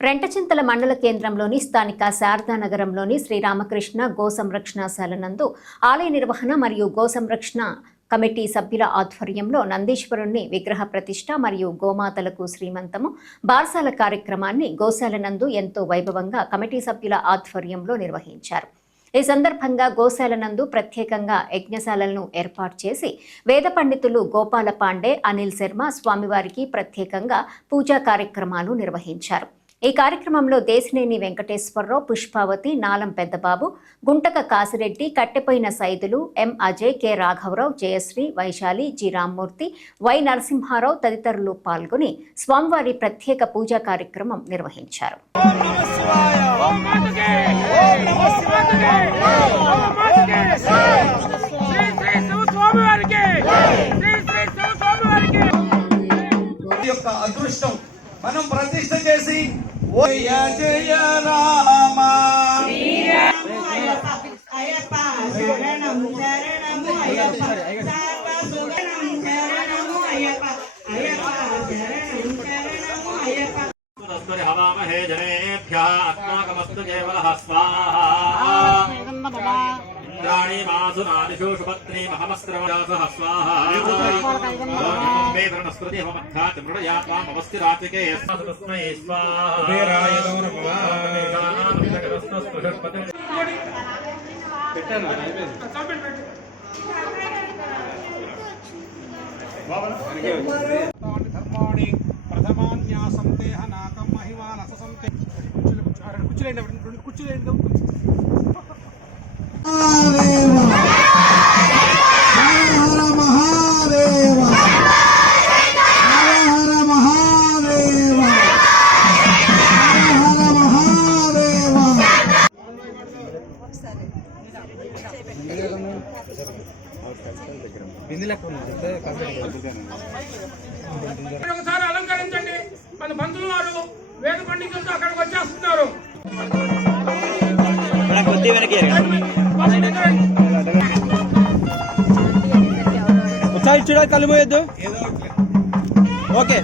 రెంటచింతల మండల కేంద్రంలోని స్థానిక శారదానగరంలోని శ్రీరామకృష్ణ గో సంరక్షణశాల నందు ఆలయ నిర్వహణ మరియు గో సంరక్షణ కమిటీ సభ్యుల ఆధ్వర్యంలో నందీశ్వరుణ్ణి విగ్రహ ప్రతిష్ఠ మరియు గోమాతలకు శ్రీమంతము బార్సాల కార్యక్రమాన్ని గోశాల నందు ఎంతో వైభవంగా కమిటీ సభ్యుల ఆధ్వర్యంలో నిర్వహించారు. ఈ సందర్భంగా గోశాల నందు ప్రత్యేకంగా యజ్ఞశాలలను ఏర్పాటు చేసి వేద పండితులు గోపాల పాండే, అనిల్ శర్మ స్వామివారికి ప్రత్యేకంగా పూజా కార్యక్రమాలు నిర్వహించారు. ఈ కార్యక్రమంలో దేశినేని వెంకటేశ్వరరావు, పుష్పావతి, నాలం పెద్దబాబు, గుంటక కాసిరెడ్డి, కట్టెపోయిన సైదులు, ఎం అజయ్, కె రాఘవరావు, జయశ్రీ, వైశాలి, జి రామ్మూర్తి, వై నరసింహారావు తదితరులు పాల్గొని స్వామివారి ప్రత్యేక పూజా కార్యక్రమం నిర్వహించారు. మనం ప్రతిష్ఠ చేసి జయ జయ రామ హవామహే జనేభ్యః అస్మాకమస్తు కేవలః స్వాహా ఇంద్రాణి మాసునాదిషు సుపత్ని మహమస్త్రవదాసః స్వాహా వేదనస్కృతి హవమధ్యాతి మృడయాత్వా మమస్తిరాతికే తస్మై స్వాహా కుబేరాయ నమః పెట్టాను ధర్మాణి ప్రథమాన్యాసం దేహ నాకం మహిమానసంతే కూర్చులేండి ఒకసారి అలంకరించండి. మన బంధువులు వారు వేద పండితులతో అక్కడికి వచ్చేస్తున్నారు. ఒకసారి చూడాలి, కళ్ళు పోయొద్దు. ఓకే.